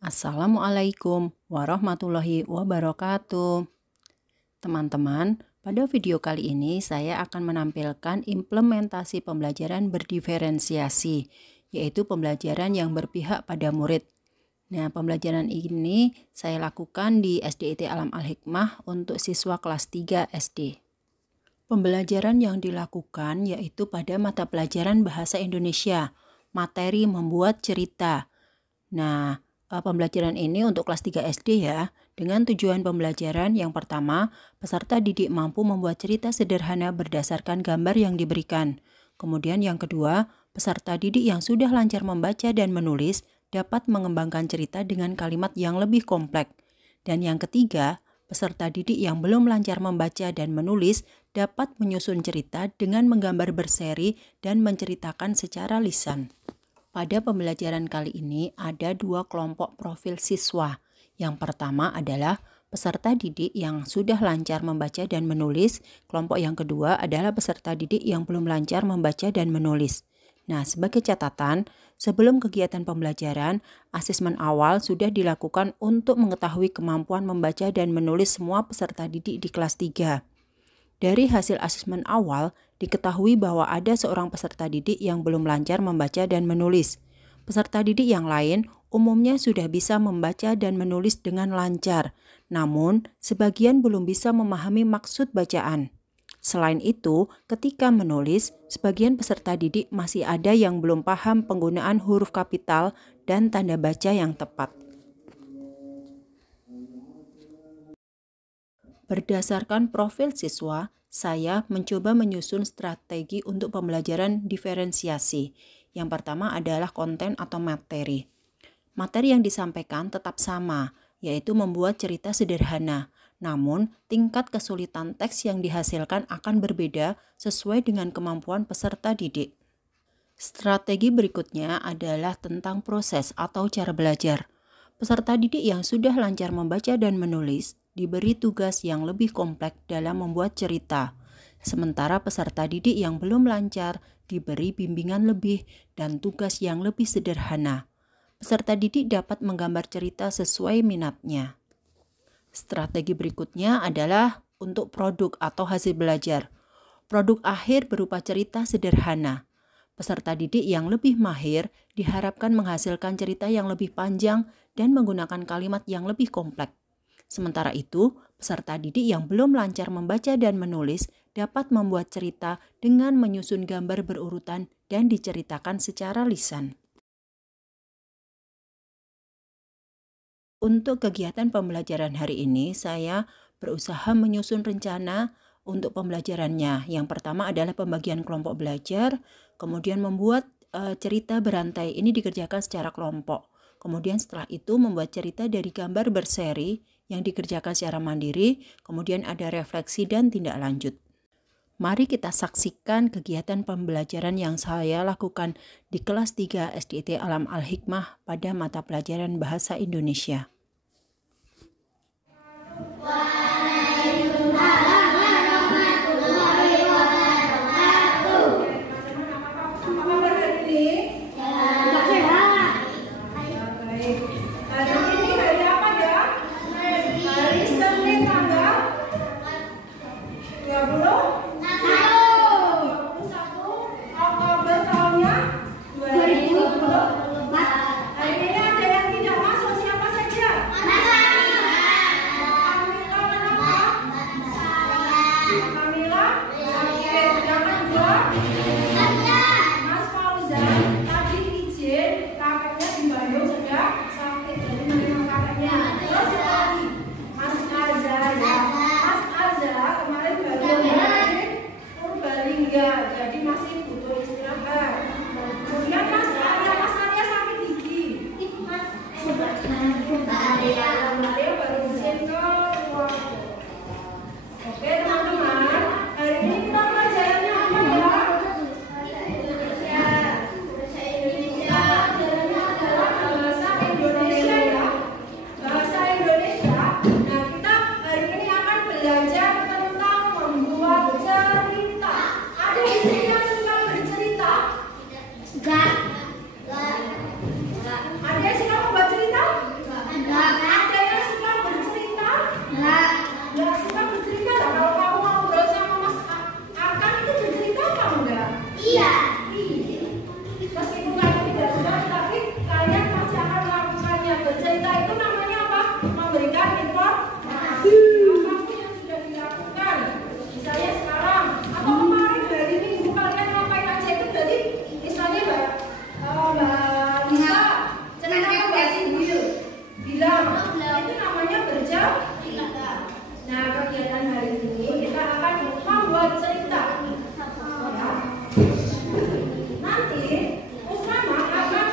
Assalamualaikum warahmatullahi wabarakatuh. Teman-teman, pada video kali ini saya akan menampilkan implementasi pembelajaran berdiferensiasi, yaitu pembelajaran yang berpihak pada murid. Nah, pembelajaran ini saya lakukan di SDIT Alam Al-Hikmah untuk siswa kelas 3 SD. Pembelajaran yang dilakukan yaitu pada mata pelajaran Bahasa Indonesia, materi membuat cerita. Nah, pembelajaran ini untuk kelas 3 SD ya, dengan tujuan pembelajaran yang pertama, peserta didik mampu membuat cerita sederhana berdasarkan gambar yang diberikan. Kemudian yang kedua, peserta didik yang sudah lancar membaca dan menulis dapat mengembangkan cerita dengan kalimat yang lebih kompleks. Dan yang ketiga, peserta didik yang belum lancar membaca dan menulis dapat menyusun cerita dengan menggambar berseri dan menceritakan secara lisan. Pada pembelajaran kali ini ada dua kelompok profil siswa. Yang pertama adalah peserta didik yang sudah lancar membaca dan menulis. Kelompok yang kedua adalah peserta didik yang belum lancar membaca dan menulis. Nah, sebagai catatan, sebelum kegiatan pembelajaran, asesmen awal sudah dilakukan untuk mengetahui kemampuan membaca dan menulis semua peserta didik di kelas 3. Dari hasil asesmen awal, diketahui bahwa ada seorang peserta didik yang belum lancar membaca dan menulis. Peserta didik yang lain umumnya sudah bisa membaca dan menulis dengan lancar, namun sebagian belum bisa memahami maksud bacaan. Selain itu, ketika menulis, sebagian peserta didik masih ada yang belum paham penggunaan huruf kapital dan tanda baca yang tepat. Berdasarkan profil siswa, saya mencoba menyusun strategi untuk pembelajaran diferensiasi. Yang pertama adalah konten atau materi. Materi yang disampaikan tetap sama, yaitu membuat cerita sederhana. Namun, tingkat kesulitan teks yang dihasilkan akan berbeda sesuai dengan kemampuan peserta didik. Strategi berikutnya adalah tentang proses atau cara belajar. Peserta didik yang sudah lancar membaca dan menulis diberi tugas yang lebih kompleks dalam membuat cerita. Sementara peserta didik yang belum lancar diberi bimbingan lebih dan tugas yang lebih sederhana. Peserta didik dapat menggambar cerita sesuai minatnya. Strategi berikutnya adalah untuk produk atau hasil belajar. Produk akhir berupa cerita sederhana. Peserta didik yang lebih mahir diharapkan menghasilkan cerita yang lebih panjang dan menggunakan kalimat yang lebih kompleks. Sementara itu, peserta didik yang belum lancar membaca dan menulis dapat membuat cerita dengan menyusun gambar berurutan dan diceritakan secara lisan. Untuk kegiatan pembelajaran hari ini, saya berusaha menyusun rencana untuk pembelajarannya. Yang pertama adalah pembagian kelompok belajar, kemudian membuat cerita berantai. Ini dikerjakan secara kelompok. Kemudian setelah itu membuat cerita dari gambar berseri yang dikerjakan secara mandiri, kemudian ada refleksi dan tindak lanjut. Mari kita saksikan kegiatan pembelajaran yang saya lakukan di kelas 3 SDIT Alam Al-Hikmah pada mata pelajaran Bahasa Indonesia. Jadi masih butuh istirahat. Kemudian Mas Arya sakit gigi. Maria baru izin ke ruang. Oke teman-teman, hari ini kita pelajarannya apa ya? Pelajarannya adalah bahasa Indonesia ya. Bahasa Indonesia. Nah kita hari ini akan belajar tentang membuat cerita. Ada di sini yang suka bercerita? Enggak. Ada yang suka membuat cerita? itu namanya bercerita. Nah, kegiatan hari ini kita akan membuat cerita. Ya. Nanti Usmana akan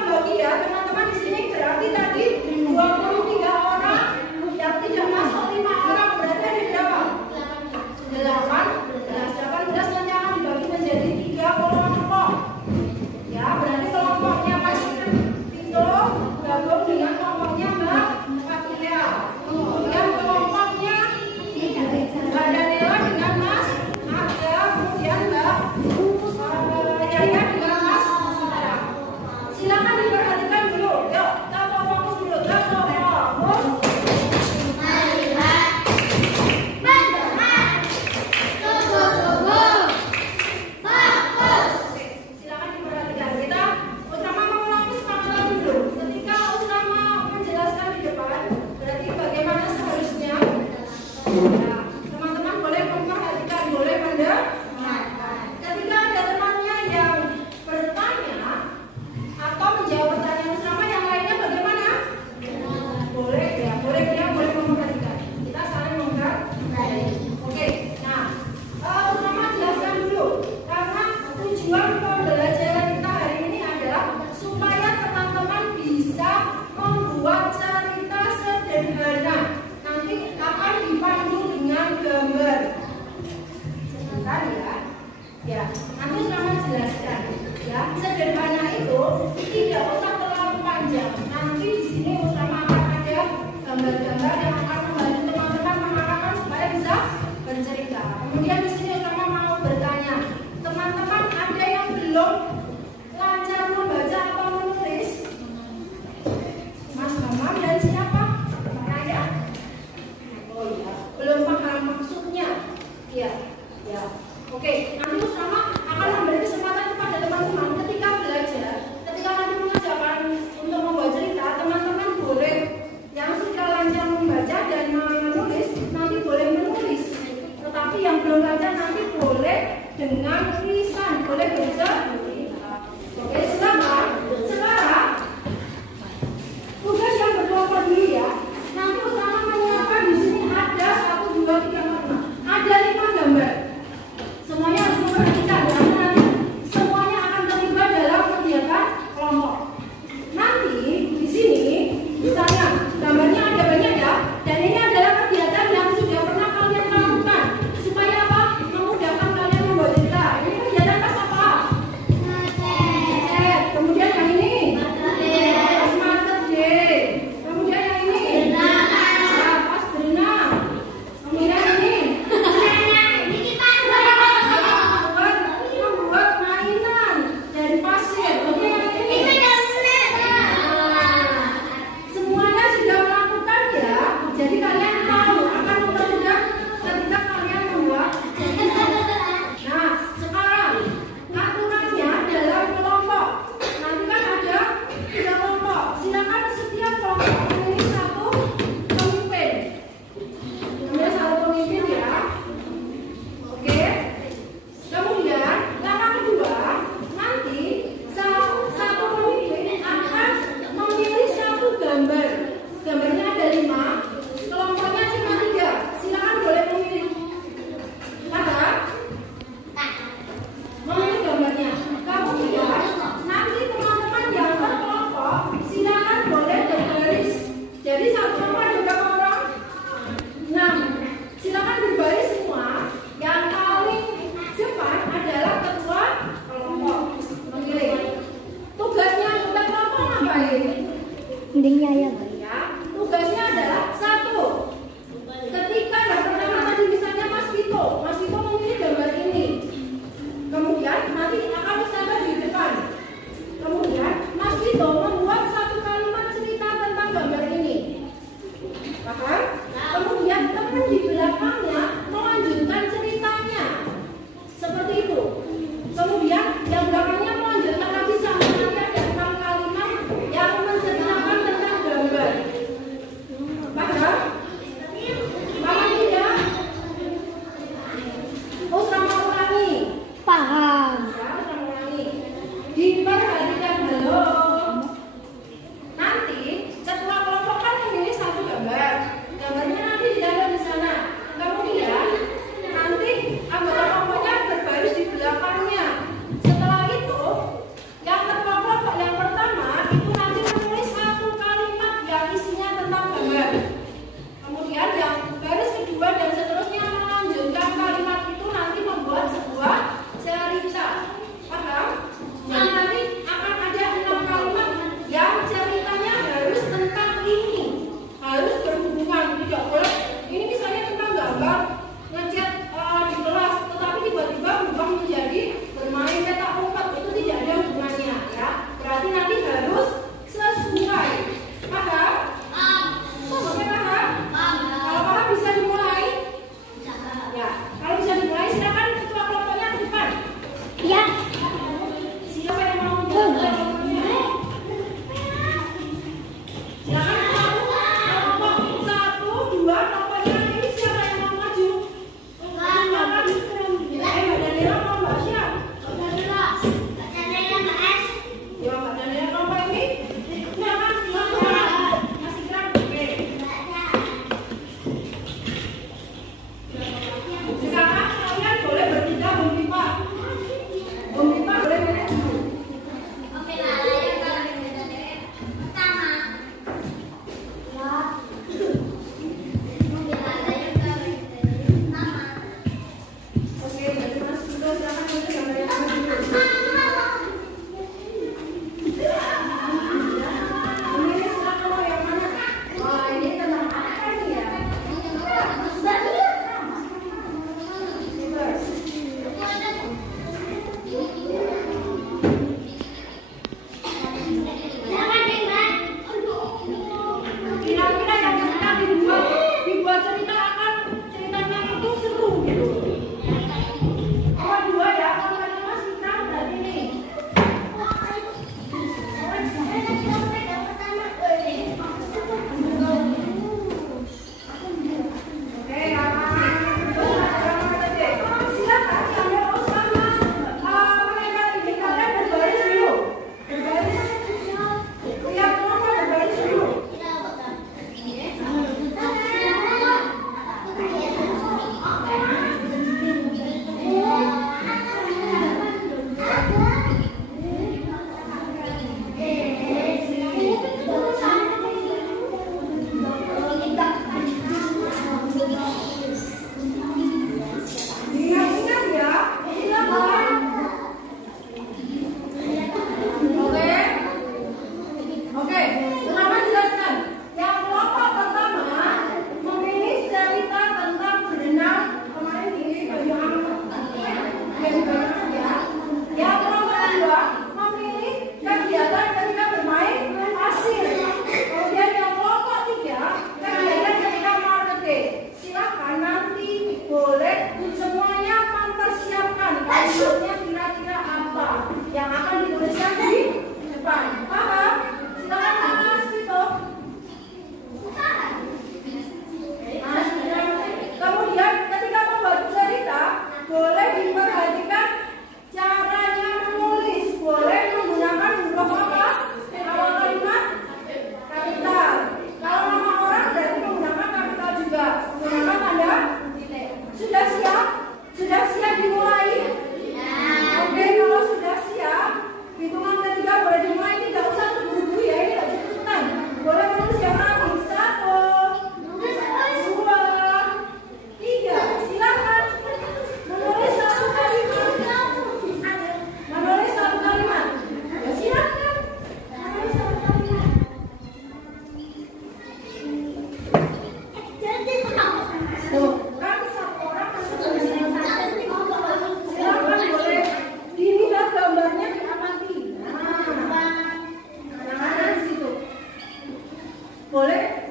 membagi ya teman-teman di sini, berarti tadi 23 orang yang tidak masuk 5 orang, berarti ada berapa? 18 nanti akan dibagi menjadi 3 kelompok. Ya, berarti kelompoknya Mas Vito gabung dengan kelompoknya Mbak Fatia. Kemudian kelompoknya Mbak Daniela dengan Mas Aga, kemudian Mbak Yaya dengan Mas Sarah. Silakan diperhatikan dulu. Yuk, kita fokus dulu. Kita fokus. Silakan diperhatikan. Kita Usama mengulangi semangat dulu. Ketika Usama menjelaskan di depan, berarti bagaimana seharusnya. Ya, teman-teman boleh memperhatikan, boleh mendengarkan. Ketika ada temannya yang bertanya atau menjawab pertanyaan Usama, yang lainnya bagaimana? Boleh ya, boleh dia boleh memperhatikan. Kita saling memperhatikan. Oke, nah Usama jelaskan dulu karena tujuan pembelajaran kita hari ini adalah supaya teman-teman bisa membuat cerita sederhana. Nanti akan dipandu dengan gambar. Sebentar ya. Ya, nanti Usama jelaskan. Ya, sederhana itu tidak usah terlalu panjang. Nanti di sini Usama akan ada gambar-gambar yang akan membantu teman-teman mengarahkan supaya bisa bercerita. Kemudian di sini Usama mau bertanya, teman-teman ada yang belum lancar membaca atau menulis? Mas Mamam dan siapa? Raya? Oh iya, belum paham maksudnya. Iya, ya. Oke, nanti Usama akan memberi kesempatan kepada teman-teman ketika belajar, ketika nanti mengajarkan untuk membuat cerita, teman-teman boleh yang sudah lancar membaca dan menulis, nanti boleh menulis. Tetapi yang belum lancar nanti boleh dengan tulisan, boleh bercerita. Oke, silakan. Sekarang tugas yang berkelompok dulu ya. Nanti Usama menyiapkan di sini ada 1, 2, 3, 4, 5. Ada 5 gambar. Semuanya harus memperhatikan karena nanti semuanya akan terlibat dalam kegiatan kelompok. Nanti di sini misalnya gambarnya ada banyak ya, dan ini adalah kegiatan yang sudah pernah kalian lakukan supaya apa? Memudahkan kalian membuat cerita. Ini kegiatan pas apa? Kemudian yang ini pas Mother's Day. Kemudian yang ini pas berenang. Kemudian ini membuat mainan dari pasir. Oke, yang ini semuanya sudah melakukan ya. Jadi kalian tahu akan mempermudah ketika kalian membuat. Nah, sekarang aturannya dalam kelompok. Nanti kan ada 3 kelompok. Silakan setiap kelompok memilih 1 pemimpin. Ambil 1 pemimpin ya. Oke. Kemudian langkah kedua, nanti satu pemimpin akan memilih 1 gambar. Gambarnya ada 5, kelompoknya cuma 3. Silakan boleh memilih. Paham? Memilih gambarnya. Kemudian nanti teman-teman yang berkelompok silakan boleh berbaris. Jadi satu kelompok ada berapa orang? 6. Silakan berbaris semua. Yang paling depan adalah ketua kelompok. Memilih. Tugasnya anggota kelompok ngapain? Mendingnya ya. Ya, tugasnya adalah 1. Ketika yang pertama tadi misalnya Mas Vito memilih gambar ini. Kemudian nanti akan Ustazah di depan. Kemudian Mas Vito membuat 1 kalimat cerita tentang gambar ini. Paham? Kemudian teman di belakangnya melanjutkan ceritanya. Seperti itu. Kemudian yang belakangnya melanjutkan lagi sama, nanti ada 6 kalimat yang menceritakan tentang gambar.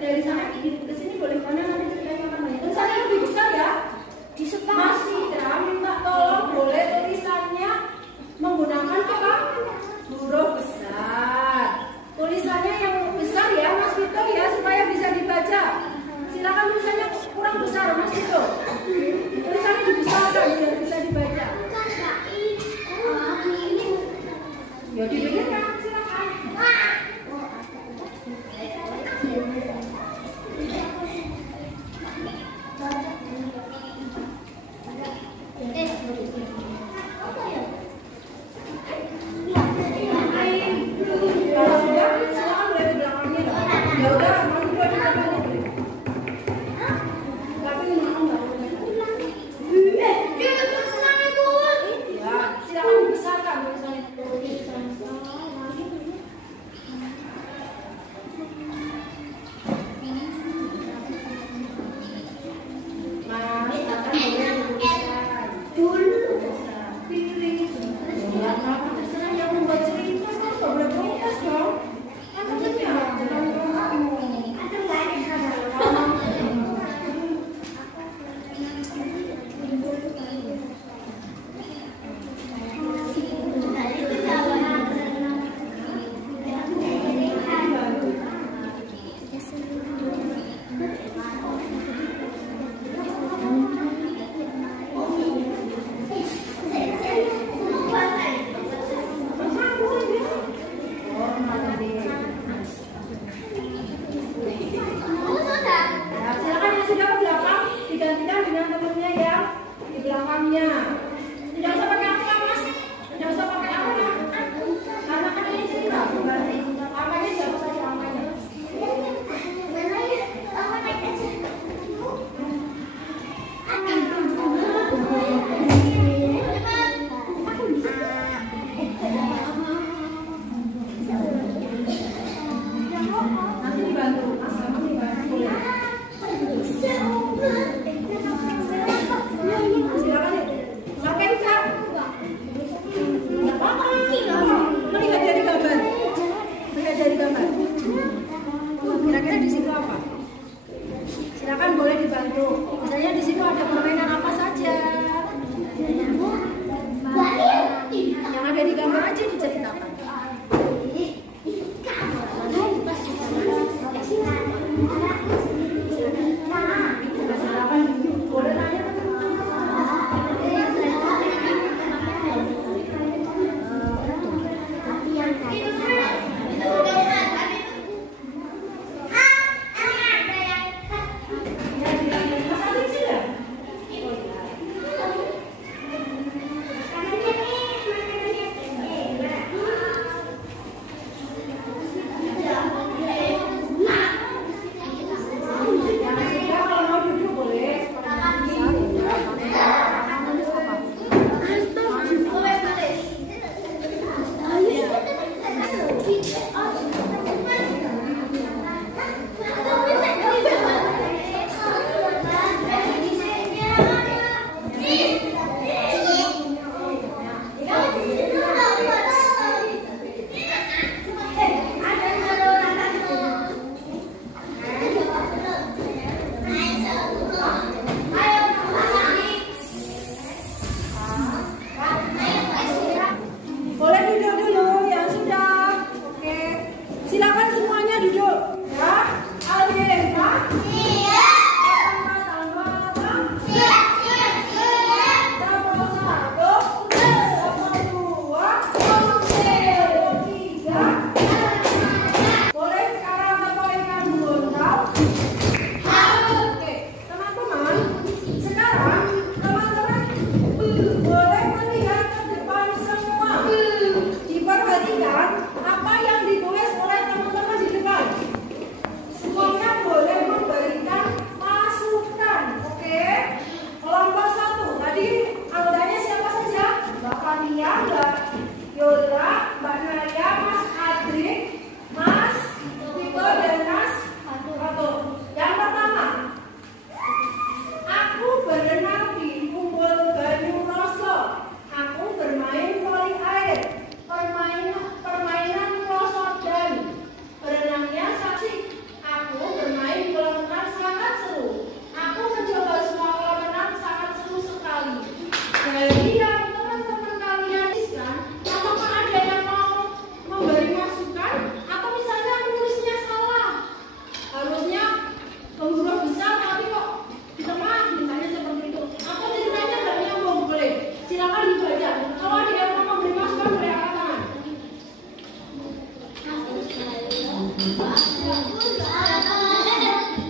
dari sana ke sini boleh mana nanti ceritanya akan banyak. Tulisannya lebih besar ya. Mas Citra minta tolong boleh tulisannya menggunakan apa? Huruf besar. Tulisannya yang besar ya Mas Vito ya supaya bisa dibaca. Silakan tulisannya kurang besar Mas Vito. Tulisannya dibesarkan biar bisa dibaca. Ya dibesarkan silakan. Kalau sudah silakan boleh di belakangnya. Ya udah mau juga kita balik. Tapi mau nggak boleh. Ya silakan dibesarkan tulisannya. Mas, akan boleh dituliskan. Pilih. Ya, apa terserah yang membuat cerita kan nggak boleh protes dong. Kan maksudnya jangan kamu.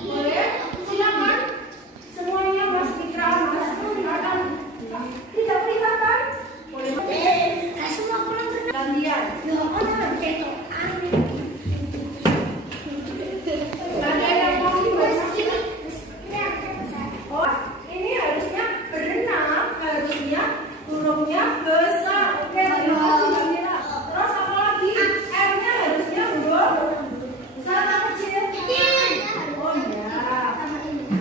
Boleh? Silakan. Semuanya Mas Ikram, Mas akan tidak kelihatan. Boleh? Gantian. Ada yang mau dibaca? Oh, ini harusnya berenang, harusnya hurufnya besar. Oke, terima kasih Mbak Mira. Terus apa lagi? R-nya harusnya huruf besar atau kecil? Oh ya.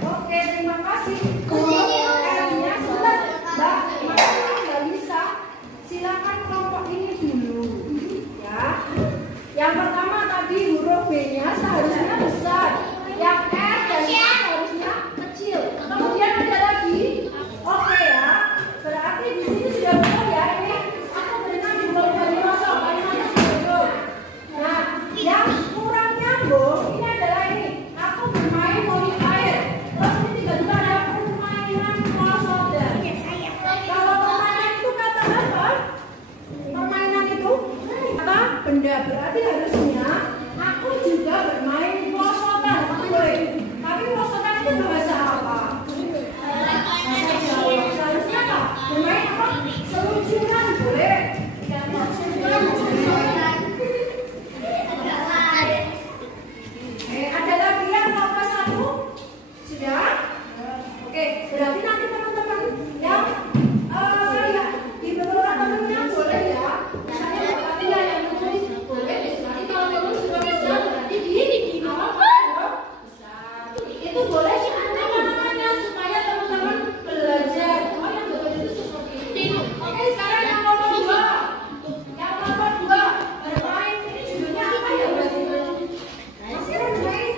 Oke, terima kasih. R-nya sebentar, Mbak. Masalah nggak bisa. Silakan kelompok ini dulu, ya. Yang pertama tadi huruf B-nya seharusnya besar. Yang R dan A harusnya kecil. Kemudian ada lagi. Oke ya. Berarti di sini sudah betul ya ini. Aku berenang di bawah dari masuk. Kalimatnya sudah betul. Nah, yang kurang nyambung ini adalah ini. Aku bermain di air. Terus ini tiba-tiba ada permainan soda. Kalau permainan itu kata apa? Permainan itu kata benda. Berarti harusnya aku juga bermain posotan. Boleh. Tapi posotan itu bahasa apa? Bahasa Jawa. Seharusnya apa? Bermain apa? Seluncuran. Boleh. Ada lagi yang nomor 1? Sudah? Oke, berarti nanti teman-teman yang di beberapa temennya boleh ya. Misalnya Bapak Tia yang menulis boleh. Nanti kalau memang sudah bisa berarti di apa? Bisa. Itu boleh apa namanya supaya teman-teman belajar. Oh yang betul itu seperti ini. Oke, sekarang yang nomor 2. Yang nomor 2 bermain ini judulnya apa ya berarti? Masih bermain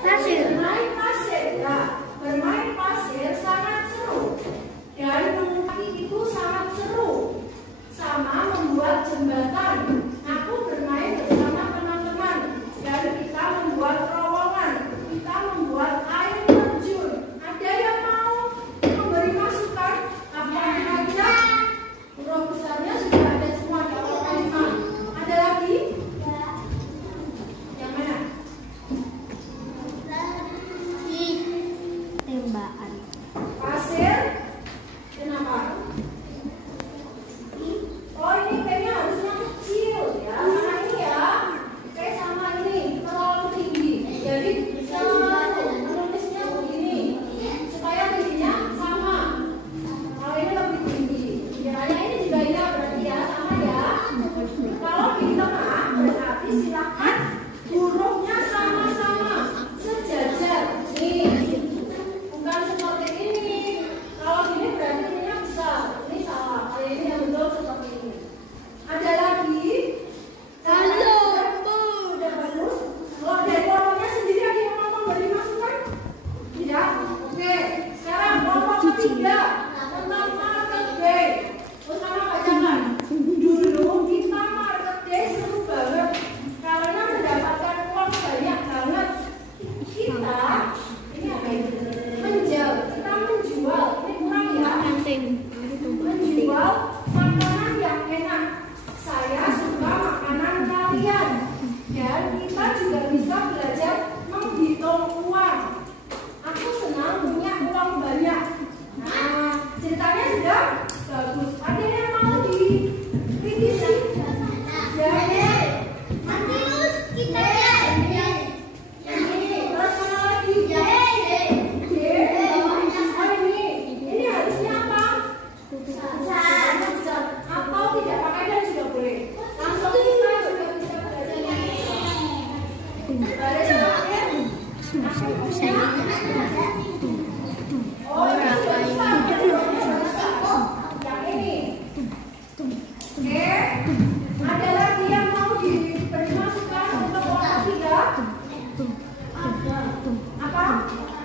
pasir. Bermain pasir. Nah, bermain pasir sangat seru. Dan mengaki itu sangat seru. Sama membuat jembatan. Aku bermain bersama teman-teman. Dan kita membuat terowongan. Kita membuat air terjun. Ada yang mau memberi masukan? Apa aja? Huruf besarnya sudah ada semua di awal kalimat. Ada lagi? Yang mana? Tembakan. Pasir. Kenapa? Oh ini kayaknya harusnya kecil ya. Sama ini ya. Oke sama ini terlalu tinggi. Jadi selalu menulisnya begini supaya tingginya sama. Kalau ini lebih tinggi. Kiranya ini juga iya berarti ya sama ya. Kalau di tengah berarti silakan hurufnya sama-sama sejajar. Nih. Bukan seperti ini. Kalau ini berarti ini besar. Ini salah. Kalau ini yang betul seperti ini. Ada lagi? Udah bagus. Kalau dari kelompoknya sendiri ada yang mau memberi masukan? Tidak? Oke. Sekarang kelompok ketiga tentang market day. Bersama bacakan. Dulu kita market day seru banget karena mendapatkan uang banyak banget. Kita ini apa ini? Menjual. Kita menjual. Ini kurang ya? Menjual makanan yang enak. Saya suka makanan kalian. Dan kita juga bisa belajar menghitung uang. Aku senang punya uang banyak. Nah, ceritanya sudah bagus. Ada yang mau dikritisi? Ya, terus mana lagi? Ini harusnya apa? Besar. Atau tidak pakai dan juga boleh. Langsung kita juga bisa belajar. Baris terakhir. Oh, ini sudah besar. Yang ini. Oke. Ada lagi yang mau diberi masukan untuk kelompok 3? Apa?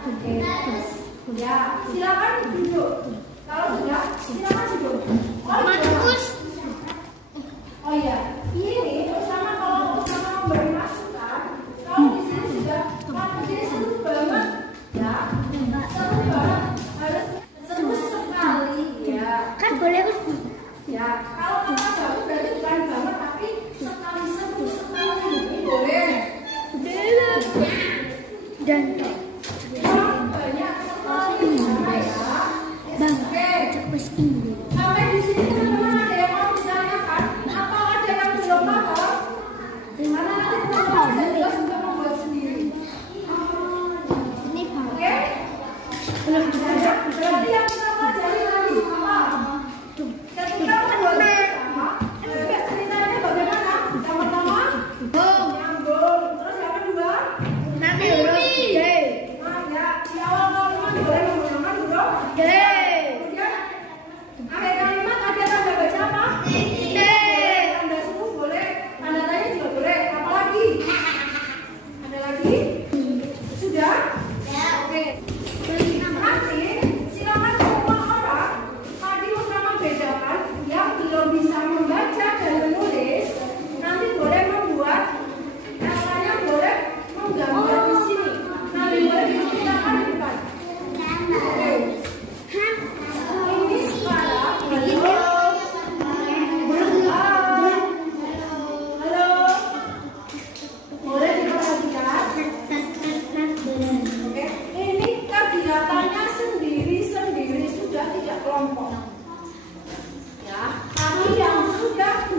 Oke. Ya, silakan duduk. Kalau sudah, silakan duduk. Oh iya, ini bersama kalau bersama memberi masukan. Kalau di sini sudah, kalau di sini seru banget, ya. Dan banyak sekali ya. bang, cepet ini. Sampai di sini teman-teman ada yang mau ditanyakan? Apa ada yang belum paham? Karena nanti teman-teman ada tugas untuk membuat sendiri. Ini bang. Oke? Belum juga. Berarti yang kita pelajari tadi apa? Ketika membuat cerita, ceritanya bagaimana? Pertama, nyambung. Terus yang kedua, Nanti huruf D. nah ya, di awal kalimat boleh menggunakan huruf D. Kemudian akhir kalimat ada tanda baca apa? D. Tanda suku boleh, tanda tanya juga boleh. Apa lagi? Ada lagi? Sudah? Ya. Oke. Nanti silakan semua orang tadi sudah membedakan yang belum bisa membaca dan menulis. Nanti boleh membuat, namanya boleh menggambar di sini. Nanti boleh diceritakan di depan. Oke. Ini sekarang. Halo. Boleh diperhatikan? Oke. Ini kegiatannya sendiri-sendiri, sudah tidak kelompok. Ya, tapi yang sudah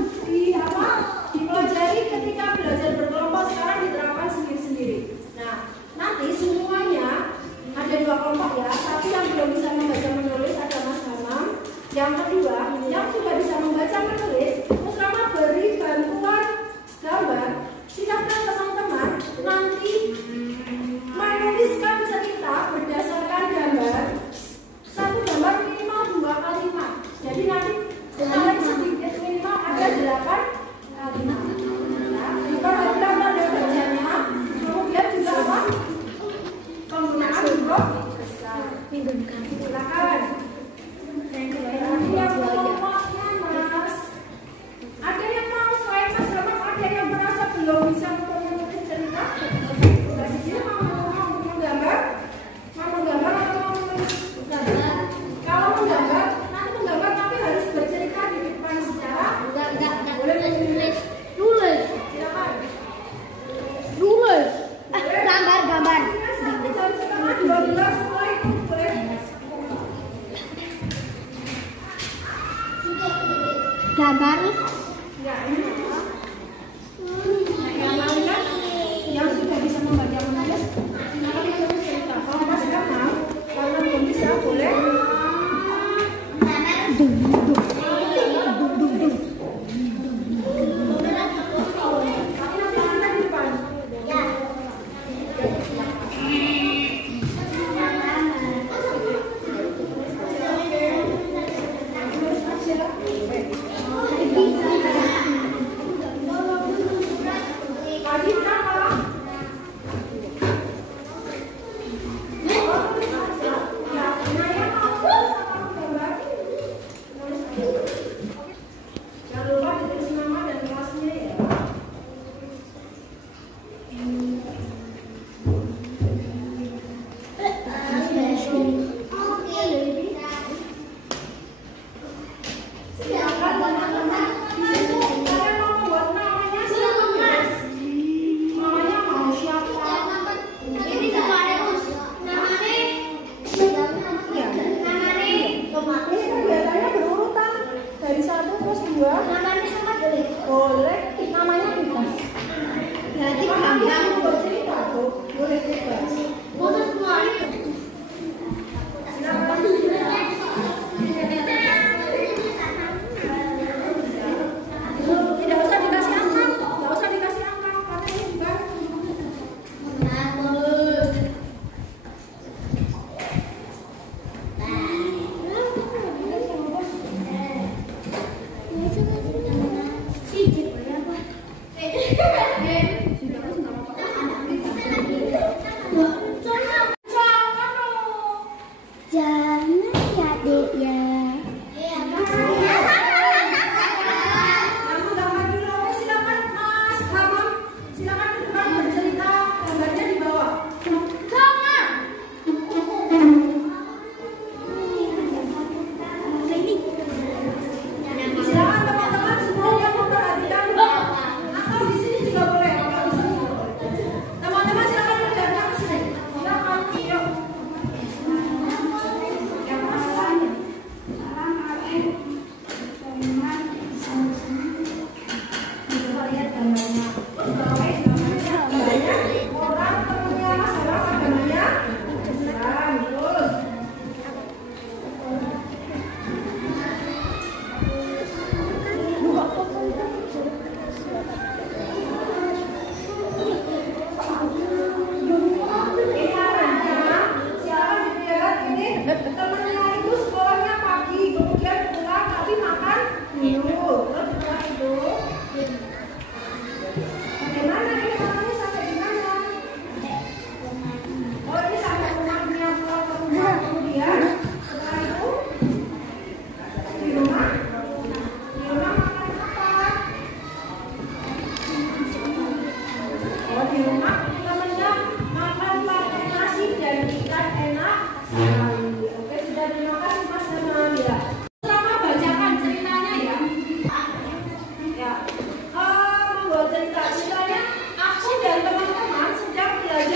dipelajari ketika belajar berkelompok sekarang diterapkan sendiri-sendiri. Nah, nanti semuanya ada 2 kelompok ya. Satu yang belum bisa membaca menulis ada Mas Hamam. Yang kedua, yang sudah bisa membaca menulis, Mas Rama beri bantuan gambar. Silakan teman-teman nanti menuliskan cerita berdasarkan gambar. Satu gambar minimal 2 kalimat. Jadi nanti paling sedikit minimal ada 8 kalimat. Nah, diperhatikan tanda bacanya. Kemudian juga apa? Penggunaan huruf besar. Silakan. Nanti yang kelompoknya Mas. Ada yang mau selain Mas Rama, ada yang merasa belum bisa menulis cerita? Mbak Siti mau menggambar? Mau menggambar atau mau menulis? Kalau menggambar, nanti menggambar tapi harus bercerita di depan secara boleh menulis. Nulis. Silakan. Nulis. Boleh. Gambar. Sampai jam setengah 12 mulai boleh. Gambar. Ya, ini. Yang lain kan yang sudah bisa membaca menulis, silakan menulis cerita. Kalau Mas nggak mau, karena belum bisa, boleh. Tapi nanti kita di depan. Tulis aja. Tadi berapa? Jangan lupa ditulis nama dan kelasnya ya. Silakan teman-teman. Di situ kalian mau membuat namanya siapa? Namanya mau siapa? Ini kemarin namanya. Ini kan biasanya berurutan dari 1 terus 2. Namanya sama boleh. Boleh, namanya bebas. Berarti Nama yang membuat cerita tuh boleh bebas. Khusus kemarin. Silakan. Tidak usah dikasih angka, tidak usah dikasih angka karena ini bukan. Jangan ya dek ya. Gambar dulu, silakan Mas Hamam, silakan ke depan bercerita. Gambarnya di bawah.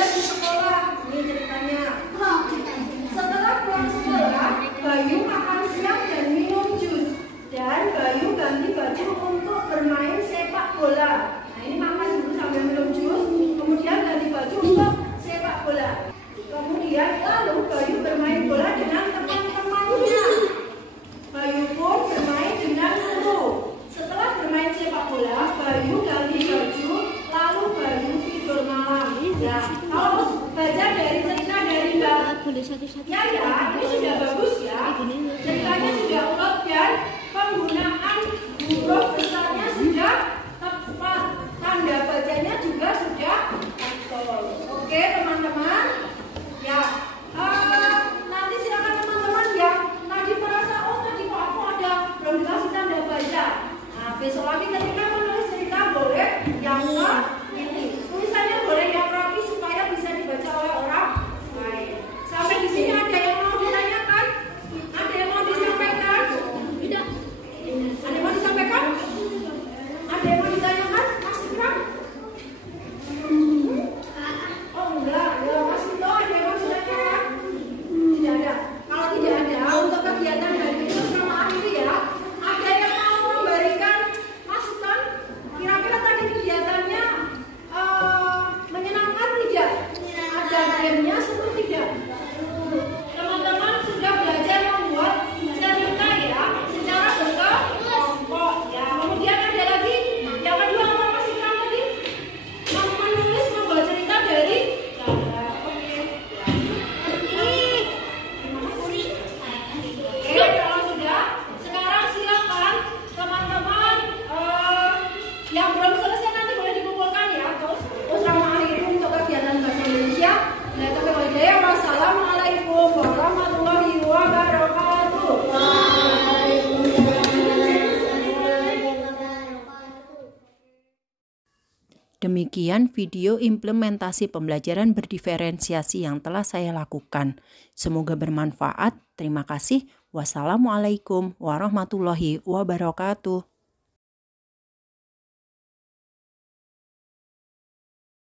belajar di sekolah. Ini ceritanya. Setelah pulang sekolah, Bayu makan siang dan minum jus. Dan Bayu ganti baju untuk bermain sepak bola. Nah, ini makan dulu sambil minum jus, kemudian ganti baju untuk sepak bola. Kemudian lalu Bayu bermain bola dengan teman-temannya. Bayu pun bermain dengan seru. Setelah bermain sepak bola, Bayu ganti baju, lalu Bayu tidur malam. Ya, kalau baca dari cerita dari Mbak Yaya, ini sudah bagus ya. Ceritanya sudah ulet dan penggunaan huruf besarnya sudah tepat. Tanda bacanya juga sudah betul. Oke teman-teman. Ya, nanti silakan teman-teman yang tadi merasa tadi kok aku ada belum dikasih tanda baca. Nah, besok lagi ketika menulis cerita boleh yang ini tulisannya boleh yang rapi supaya bisa dibaca oleh orang lain. Sampai di sini ada yang mau ditanyakan? Ada yang mau disampaikan? Tidak. Ada yang mau disampaikan? Ada yang mau ditanyakan? Mas Ikram? Oh enggak, ya Mas Ito ada yang mau ditanyakan? Tidak ada. Kalau tidak ada, untuk kegiatan hari ini sama akhir ya. Ada yang mau memberikan masukan? Kira-kira tadi kegiatannya menyenangkan tidak? Ada gamenya seru tidak? Teman-teman sudah belajar membuat cerita ya secara berkelompok ya. Kemudian ada lagi yang kedua apa Mas Ikram tadi? Menulis membuat cerita dari gambar. Oke. Oke, kalau sudah, sekarang silakan teman-teman yang belum selesai nanti boleh dikumpulkan ya. Terus sama akhiri untuk kegiatan bahasa Indonesia. Wassalamualaikum warahmatullahi wabarakatuh. Demikian video implementasi pembelajaran berdiferensiasi yang telah saya lakukan. Semoga bermanfaat. Terima kasih. Wassalamualaikum warahmatullahi wabarakatuh.